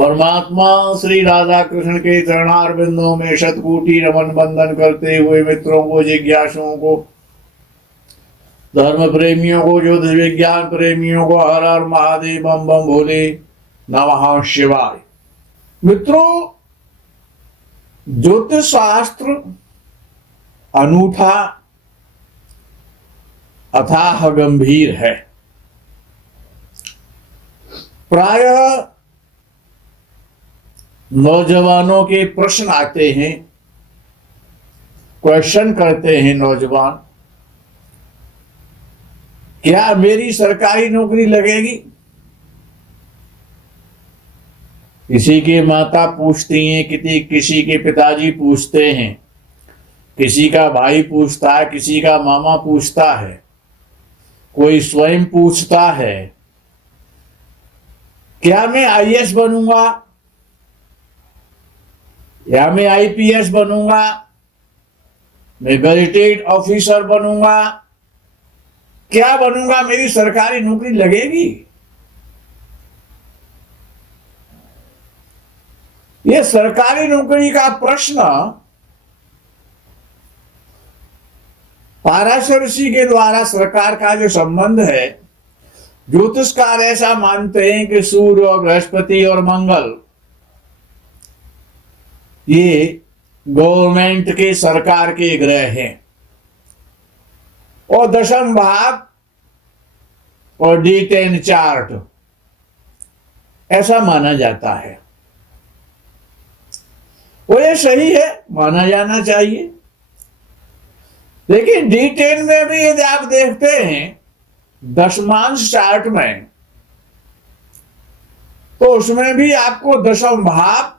परमात्मा श्री राधा कृष्ण के चरणारविंदों में शतकोटि रमन बंदन करते हुए मित्रों को, जिज्ञासुओं को, धर्म प्रेमियों को, ज्योतिष विज्ञान प्रेमियों को हर हर महादेव बम बम भोले नमः शिवाय। मित्रों, ज्योतिष शास्त्र अनूठा अथाह गंभीर है। प्रायः नौजवानों के प्रश्न आते हैं, क्वेश्चन करते हैं नौजवान, क्या मेरी सरकारी नौकरी लगेगी? किसी के माता पूछती हैं, किसी के पिताजी पूछते हैं, किसी का भाई पूछता है, किसी का मामा पूछता है, कोई स्वयं पूछता है, क्या मैं आईएएस बनूंगा या मैं आईपीएस बनूंगा, मैं गजेटेड ऑफिसर बनूंगा, क्या बनूंगा, मेरी सरकारी नौकरी लगेगी? ये सरकारी नौकरी का प्रश्न पाराशर ऋषि के द्वारा सरकार का जो संबंध है, ज्योतिषकार ऐसा मानते हैं कि सूर्य और बृहस्पति और मंगल ये गवर्नमेंट के, सरकार के ग्रह हैं, और दशम भाव और D10 चार्ट ऐसा माना जाता है। वो ये सही है, माना जाना चाहिए। लेकिन D10 में भी यदि आप देखते हैं दशमांश चार्ट में, तो उसमें भी आपको दशम भाव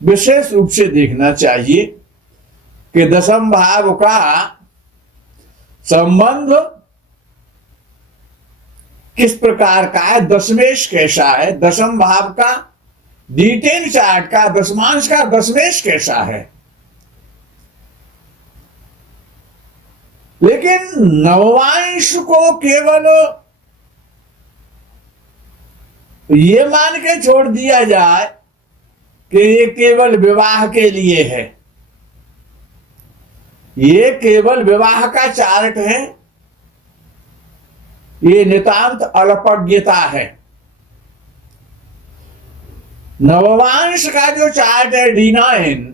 विशेष रूप से देखना चाहिए कि दशम भाव का संबंध किस प्रकार का है, दशमेश कैसा है, दशम भाव का D10 चार्ट का दशमांश का दशमेश कैसा है। लेकिन नवमांश को केवल ये मान के छोड़ दिया जाए कि ये केवल विवाह के लिए है, ये केवल विवाह का चार्ट है, ये नितांत अल्पज्ञता है। नवमांश का जो चार्ट है D9,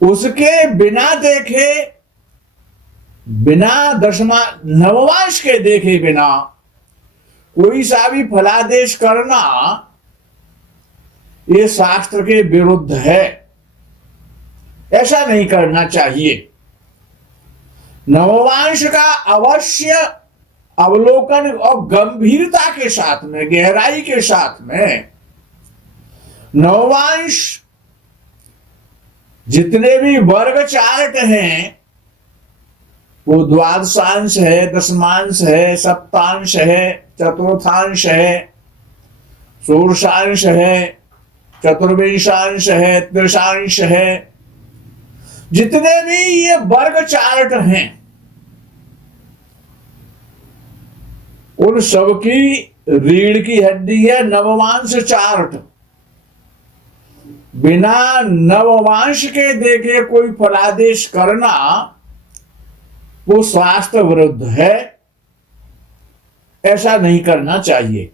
उसके बिना देखे, बिना नवमांश के देखे बिना कोई सा भी फलादेश करना ये शास्त्र के विरुद्ध है, ऐसा नहीं करना चाहिए। नवमांश का अवश्य अवलोकन और गंभीरता के साथ में, गहराई के साथ में, नवमांश जितने भी वर्ग चार्ट हैं, वो द्वादशांश है, दशमांश है, सप्तांश है, चतुर्थांश है, षोडशांश है, चतुर्विंशांश है, त्रिशांश है, जितने भी ये वर्ग चार्ट हैं, उन सबकी रीढ़ की हड्डी है नवमांश चार्ट। बिना नवमांश के देखे कोई फलादेश करना वो शास्त्र विरुद्ध है, ऐसा नहीं करना चाहिए।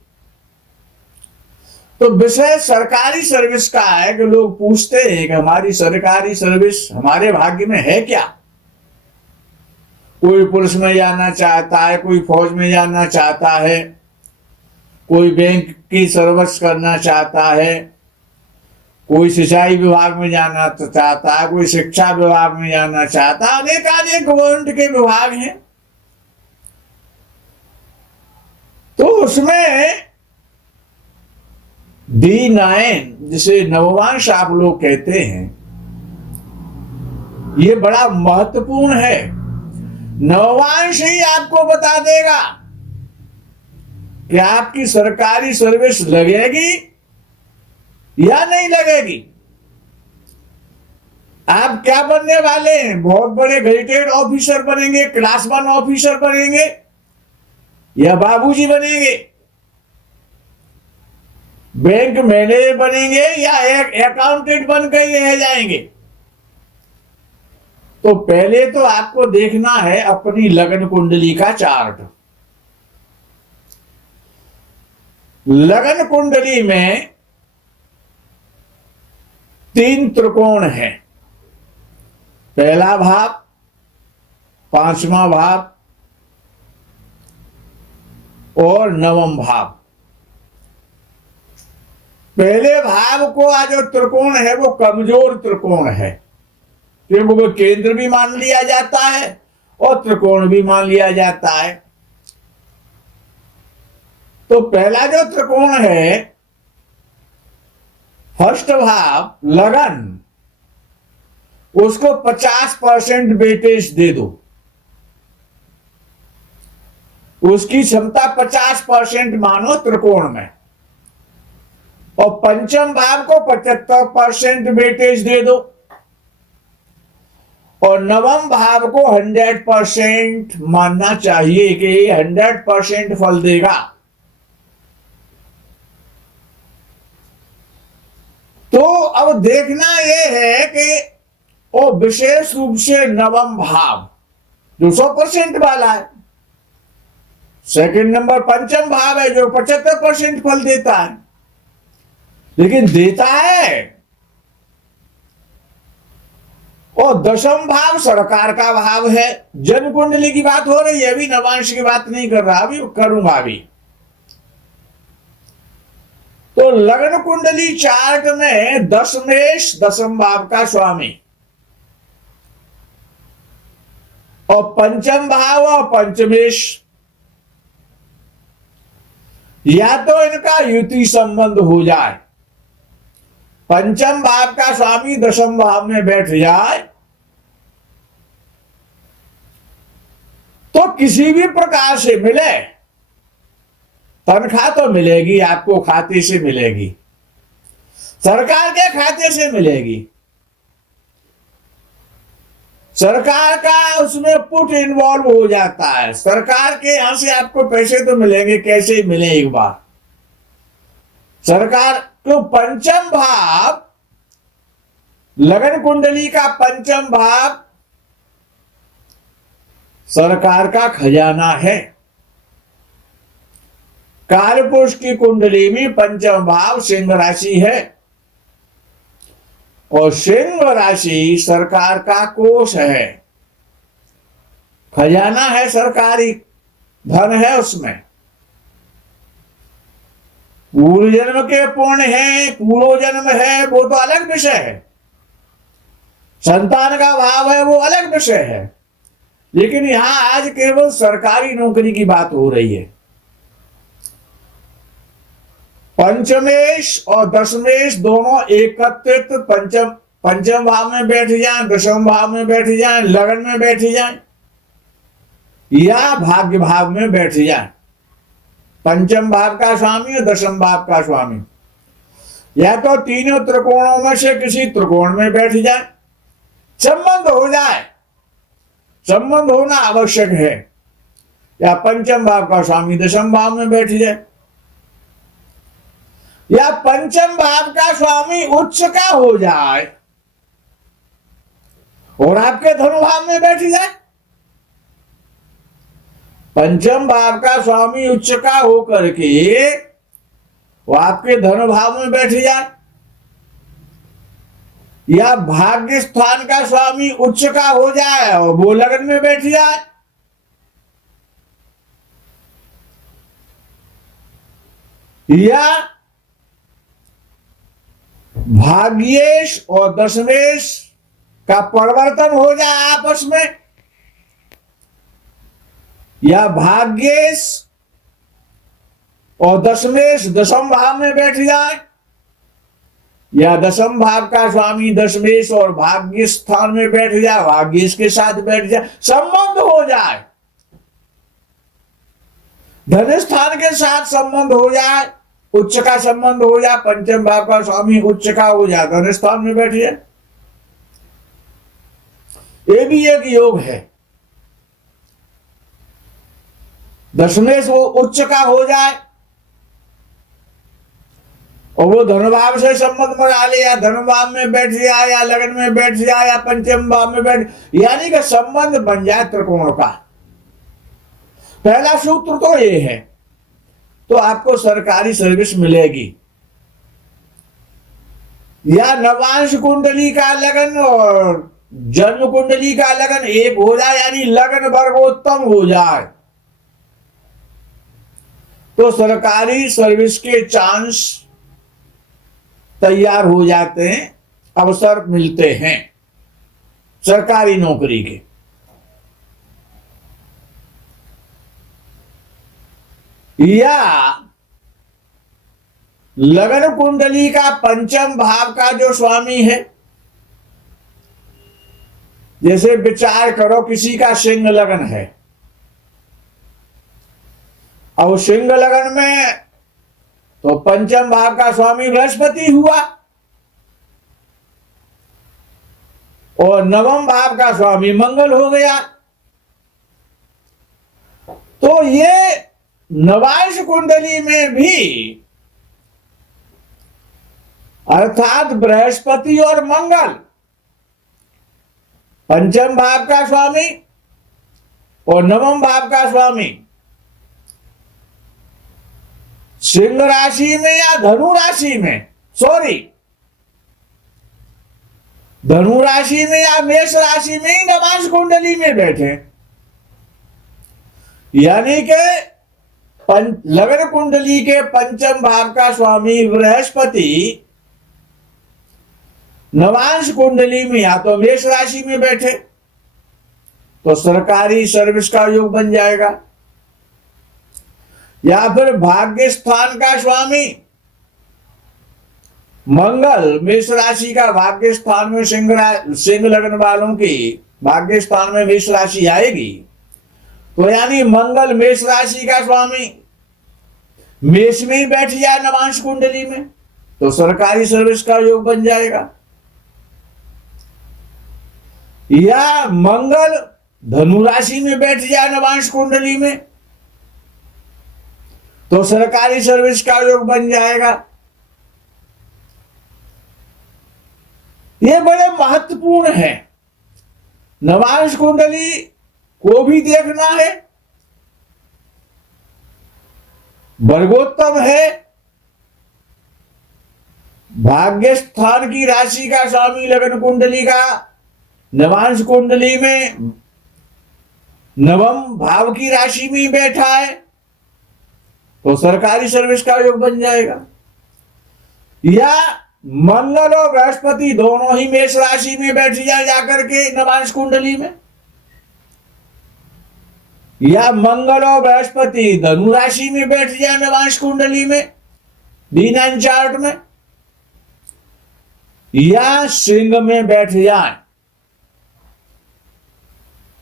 तो विषय सरकारी सर्विस का है कि लोग पूछते हैं कि हमारी सरकारी सर्विस हमारे भाग्य में है क्या? कोई पुलिस में जाना चाहता है, कोई फौज में जाना चाहता है, कोई बैंक की सर्विस करना चाहता है, कोई सिंचाई विभाग में जाना चाहता है, कोई शिक्षा विभाग में जाना चाहता है, अनेक गवर्नमेंट के विभाग हैं। तो उसमें D9 जिसे नवमांश आप लोग कहते हैं, ये बड़ा महत्वपूर्ण है। नवमांश ही आपको बता देगा कि आपकी सरकारी सर्विस लगेगी या नहीं लगेगी। आप क्या बनने वाले हैं? बहुत बड़े गजेटेड ऑफिसर बनेंगे, क्लास 1 ऑफिसर बनेंगे, या बाबूजी बनेंगे, बैंक मैनेजर बनेंगे, या एक अकाउंटेंट बनकर ही रह जाएंगे। तो पहले तो आपको देखना है अपनी लगन कुंडली का चार्ट। लगन कुंडली में 3 त्रिकोण है। पहला भाव, 5वां भाव और 9वां भाव। पहले भाव को आज जो त्रिकोण है वो कमजोर त्रिकोण है, क्योंकि वो केंद्र भी मान लिया जाता है और त्रिकोण भी मान लिया जाता है। तो पहला जो त्रिकोण है, फर्स्ट भाव लगन, उसको 50% वेटेज दे दो। उसकी क्षमता 50% मानो त्रिकोण में, और पंचम भाव को 75% वेटेज दे दो, और नवम भाव को 100% मानना चाहिए कि 100% फल देगा। तो अब देखना यह है कि वो विशेष रूप से नवम भाव जो 100% वाला है, सेकंड नंबर पंचम भाव है जो 75% फल देता है, लेकिन देता है। और दशम भाव सरकार का भाव है। जन्म कुंडली की बात हो रही है, अभी नवांश की बात नहीं कर रहा, अभी करूंगा अभी। तो लग्न कुंडली चार्ट में 10 मेष दशम भाव का स्वामी, और पंचम भाव और पंचमेश, या तो इनका युति संबंध हो जाए, पंचम भाव का स्वामी दशम भाव में बैठ जाए, तो किसी भी प्रकार से मिले, तनख्वाह तो मिलेगी आपको, खाते से मिलेगी, सरकार के खाते से मिलेगी, सरकार का उसमें पुट इन्वॉल्व हो जाता है, सरकार के यहां से आपको पैसे तो मिलेंगे, कैसे मिले एक बार। सरकार तो पंचम भाव, लगन कुंडली का पंचम भाव सरकार का खजाना है। कालपुरुष की कुंडली में पंचम भाव सिंह राशि है, और सिंह राशि सरकार का कोष है, खजाना है, सरकारी धन है उसमें। पूर्व जन्म के पुण्य है, पूर्व जन्म है, वो तो अलग विषय है, संतान का भाव है, वो अलग विषय है, लेकिन यहां आज केवल सरकारी नौकरी की बात हो रही है। पंचमेश और दशमेश दोनों एकत्रित पंचम भाव में बैठ जाएं, दशम भाव में बैठ जाएं, लगन में बैठ जाएं, या भाग्य भाव में बैठ जाएं। पंचम भाव का स्वामी और दशम भाव का स्वामी, या तो तीनों त्रिकोणों में से किसी त्रिकोण में बैठ जाए, संबंध हो जाए, संबंध होना आवश्यक है, या पंचम भाव का स्वामी दशम भाव में बैठ जाए, या पंचम भाव का स्वामी उच्च का हो जाए और आपके धनु भाव में बैठ जाए। पंचम भाव का स्वामी उच्च का होकर के वो आपके धनु भाव में बैठ जाए, या भाग्य स्थान का स्वामी उच्च का हो जाए और वो लगन में बैठ जाए, या भाग्येश और दशमेश का परिवर्तन हो जाए आपस में, या भाग्येश और दशमेश दशम भाव में बैठ जाए, या दशम भाव का स्वामी दशमेश और भाग्य स्थान में बैठ जाए, भाग्येश के साथ बैठ जाए, संबंध हो जाए, धन स्थान के साथ संबंध हो जाए, उच्च का संबंध हो जाए, पंचम भाव का स्वामी उच्च का हो जाए, धन स्थान में बैठ जाए, ये भी एक योग है। दशमेश वो उच्च का हो जाए और वो धनुभाव से संबंध बना ले, या धनुभाव में बैठ जाए, या लगन में बैठ जाए, या पंचम भाव में बैठ, यानी कि संबंध बन जाए त्रिकोण का। पहला सूत्र तो ये है, तो आपको सरकारी सर्विस मिलेगी। या नवांश कुंडली का लगन और जन्म कुंडली का लगन एक हो जाए, यानी लगन वर्गोत्तम हो जाए, तो सरकारी सर्विस के चांस तैयार हो जाते हैं, अवसर मिलते हैं सरकारी नौकरी के। या लगन कुंडली का पंचम भाव का जो स्वामी है, जैसे विचार करो किसी का सिंह लगन है, और सिंह लगन में तो पंचम भाव का स्वामी बृहस्पति हुआ और नवम भाव का स्वामी मंगल हो गया। तो ये नवांश कुंडली में भी अर्थात बृहस्पति और मंगल पंचम भाव का स्वामी और नवम भाव का स्वामी सिंह राशि में या धनु राशि में, सॉरी धनु राशि में या मेष राशि में ही नवांश कुंडली में बैठे, यानी कि लगन कुंडली के पंचम भाव का स्वामी बृहस्पति नवांश कुंडली में या तो मेष राशि में बैठे तो सरकारी सर्विस का योग बन जाएगा, या फिर भाग्य स्थान का स्वामी मंगल मेष राशि का भाग्य स्थान में सिंह लगन वालों की भाग्य स्थान में मेष राशि आएगी, तो यानी मंगल मेष राशि का स्वामी मेष में ही बैठ जाए नवांश कुंडली में, तो सरकारी सर्विस का योग बन जाएगा। या मंगल धनु राशि में बैठ जाए नवांश कुंडली में, तो सरकारी सर्विस का योग बन जाएगा। ये बड़े महत्वपूर्ण है, नवांश कुंडली को भी देखना है, वर्गोत्तम है, भाग्य स्थान की राशि का स्वामी लगन कुंडली का नवांश कुंडली में नवम भाव की राशि में बैठा है, तो सरकारी सर्विस का योग बन जाएगा। या मंगल और बृहस्पति दोनों ही मेष राशि में बैठ जाए जाकर के नवांश कुंडली में, या मंगल और बृहस्पति धनु राशि में बैठ जाए नवांश कुंडली में D9 चार्ट में, या सिंह में बैठ जाए।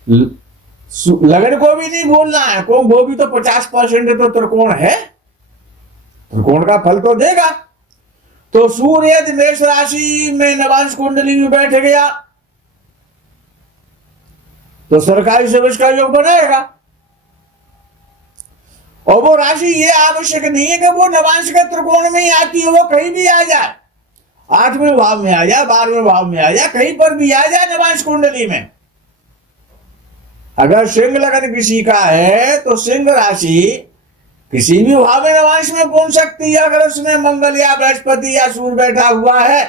लगन को भी नहीं भूलना है, को वो भी तो 50% तो त्रिकोण है, त्रिकोण का फल तो देगा। तो सूर्य यदि मेष राशि में नवांश कुंडली में बैठ गया तो सरकारी सर्विस का योग बनाएगा। और वो राशि ये आवश्यक नहीं है कि वो नवांश के त्रिकोण में ही आती है, वो कहीं भी आ जाए, 8वें भाव में आ जाए, 12वें भाव में आ जाए, कहीं पर भी आ जाए नवांश कुंडली में। अगर सिंह लगन किसी का है तो सिंह राशि किसी भी भाव में नवांश में पहुंच सकती है, अगर उसमें मंगल या बृहस्पति या सूर्य बैठा हुआ है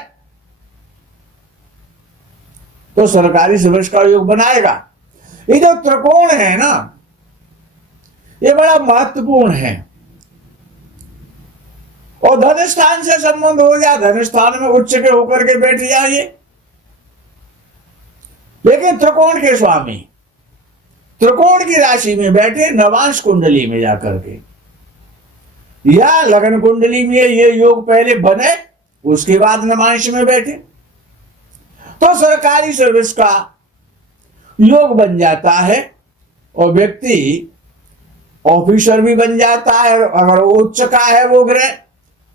तो सरकारी सर्विस का योग बनाएगा। ये जो त्रिकोण है ना, ये बड़ा महत्वपूर्ण है। और धन स्थान से संबंध हो जाए, धन स्थान में उच्च के होकर के बैठ जाइए। लेकिन त्रिकोण के स्वामी त्रिकोण की राशि में बैठे नवांश कुंडली में जाकर के, या लगन कुंडली में ये योग पहले बने उसके बाद नवांश में बैठे, तो सरकारी सर्विस का योग बन जाता है और व्यक्ति ऑफिसर भी बन जाता है। अगर उच्च का है वो ग्रह,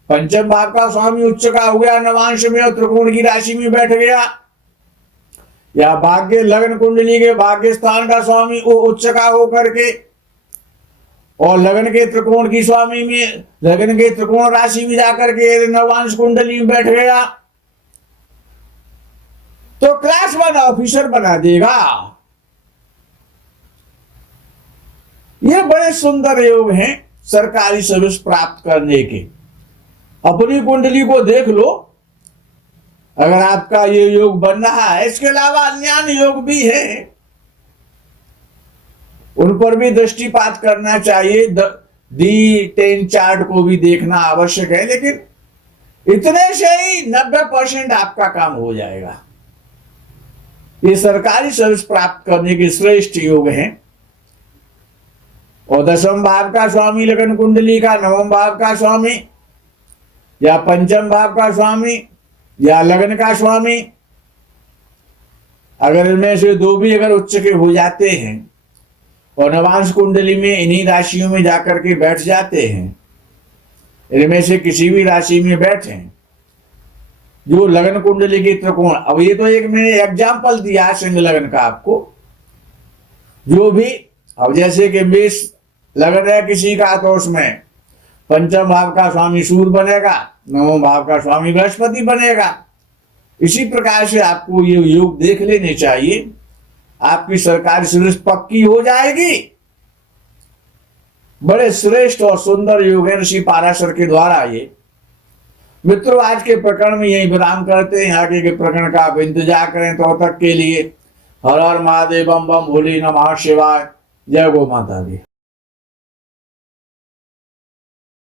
पंचम भाव का स्वामी उच्च का हो गया नवांश में और त्रिकोण की राशि में बैठ गया, या भाग्य लगन कुंडली के भाग्य स्थान का स्वामी उच्च का होकर के और लगन के त्रिकोण की स्वामी में, लगन के त्रिकोण राशि में जाकर के नवांश कुंडली में बैठ गया तो क्लास 1 ऑफिसर बना देगा। ये बड़े सुंदर योग हैं सरकारी सर्विस प्राप्त करने के। अपनी कुंडली को देख लो, अगर आपका ये योग बन रहा है। इसके अलावा अन्य योग भी है, उन पर भी दृष्टिपात करना चाहिए। D10 चार्ट को भी देखना आवश्यक है, लेकिन इतने से ही 90% आपका काम हो जाएगा। ये सरकारी सर्विस प्राप्त करने के श्रेष्ठ योग हैं। और 10वें भाव का स्वामी लगन कुंडली का, 9वें भाव का स्वामी या 5वें भाव का स्वामी या लगन का स्वामी, अगर इनमें से दो भी अगर उच्च के हो जाते हैं और नवांश कुंडली में इन्हीं राशियों में जाकर के बैठ जाते हैं, इनमें से किसी भी राशि में बैठे जो लगन कुंडली की त्रिकोण, अब ये तो एक मैंने एग्जाम्पल दिया सिंह लगन का आपको, जो भी अब जैसे कि मेष लगन है किसी का तो उसमें 5वें भाव का स्वामी सूर्य बनेगा, 9वें भाव का स्वामी बृहस्पति बनेगा। इसी प्रकार से आपको ये योग देख लेने चाहिए, आपकी सरकारी सर्विस पक्की हो जाएगी। बड़े श्रेष्ठ और सुंदर योग है ऋषि पाराशर के द्वारा ये। मित्रों, आज के प्रकरण में यही विराम करते हैं। आगे के प्रकरण का आप इंतजार करें। तो तक के लिए हर हर महादेव, बम बम भोले नमः शिवाय। जय गौ माता दी।